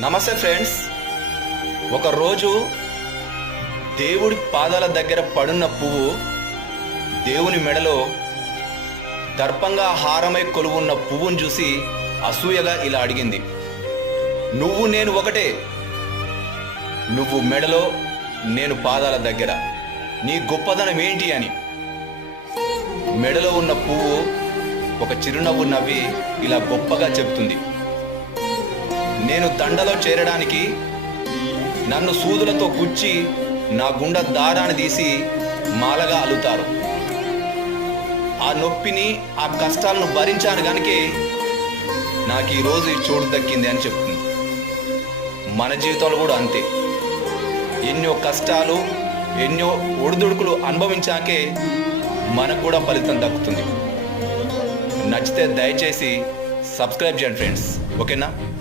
నమస్తే ఫ్రెండ్స్. ఒకరోజు దేవుడి పాదాల దగ్గర పడున్న పువ్వు దేవుని మెడలో దర్పంగా హారమై కొలువున్న పువ్వును చూసి అసూయగా ఇలా అడిగింది, నువ్వు నేను ఒకటే, నువ్వు మెడలో నేను పాదాల దగ్గర, నీ గొప్పదనం ఏంటి అని. మెడలో ఉన్న పువ్వు ఒక చిరునవ్వు నవ్వి ఇలా గొప్పగా చెబుతుంది, నేను దండలో చేరడానికి నన్ను సూదులతో గుచ్చి నా గుండె దారాన్ని తీసి మాలగా అల్లుతారు. ఆ నొప్పిని ఆ కష్టాలను భరించాను కనుకే నాకు ఈరోజు ఈ చోటు దక్కింది అని చెప్తుంది. మన జీవితంలో కూడా అంతే, ఎన్నో కష్టాలు ఎన్నో ఒడిదుడుకులు అనుభవించాకే మనకు కూడా ఫలితం దక్కుతుంది. నచ్చితే దయచేసి సబ్స్క్రైబ్ చేయండి ఫ్రెండ్స్, ఓకేనా?